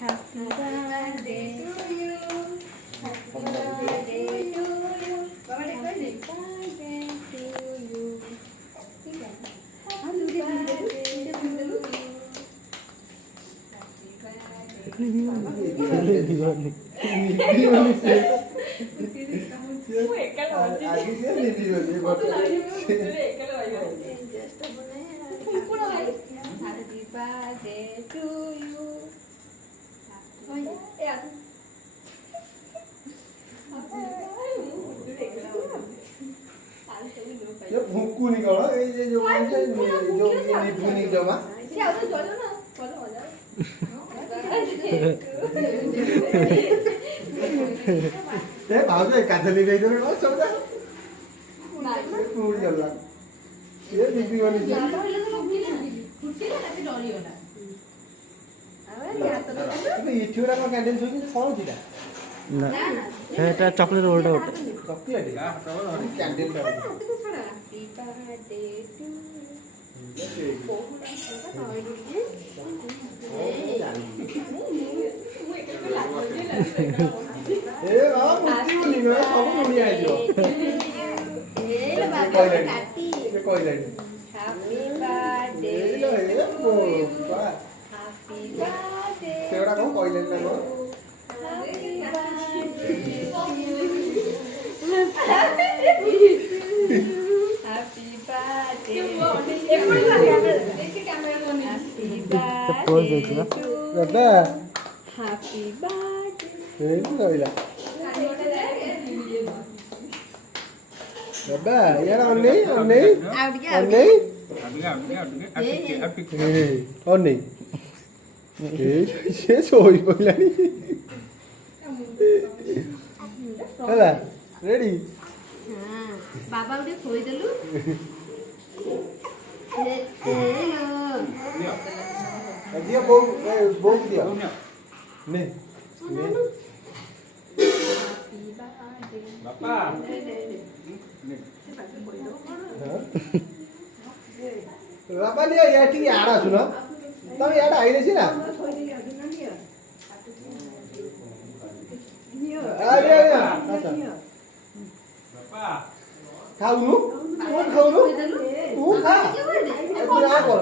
Happy birthday to you. Happy birthday to you. Happy birthday to you. Happy birthday to you. Happy birthday to you. ये भूकू निकला ये जो भूनी जमा ये भाव ये काजली नहीं तो ना सब ना पूरी जल्ला ये बीबी वाली जी ये इथुरा का कैंडल सुनी कौन थी না এটা চকলেট ওটা ওটা चॉकलेट कैंडल का ए बाबा मुट्ठी बोली ना सब मुड़ी आ जो ये बाबा काटी ये कोई नहीं हैप्पी बर्थडे ये लो ये बा हैप्पी बर्थडे तेरा को कोई नहीं ना हैप्पी बर्थडे एప్పుడు देखिए कैमरा को हैप्पी पोज देखियो दादा हैप्पी बर्थडे ये कोइला दादा यार अन्नी अन्नी आउट क्या अन्नी अन्नी ये सोई कोइला नहीं ହେଲା ରେଡି हां बाबा उठे खोई देलु दिया बो बो दिया ने बापा बाबा लिया याटी आडा सुन तब याडा आइले छिना अरे अरे अच्छा बापा खाउनु कोन खाउनु तू खा तू आ कर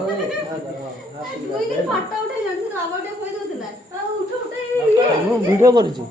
कोई के फोटो उठे जन से बाबा उठे खोई दोतला उठ उठ ମୁଁ ଭିडिଓ କରୁଛି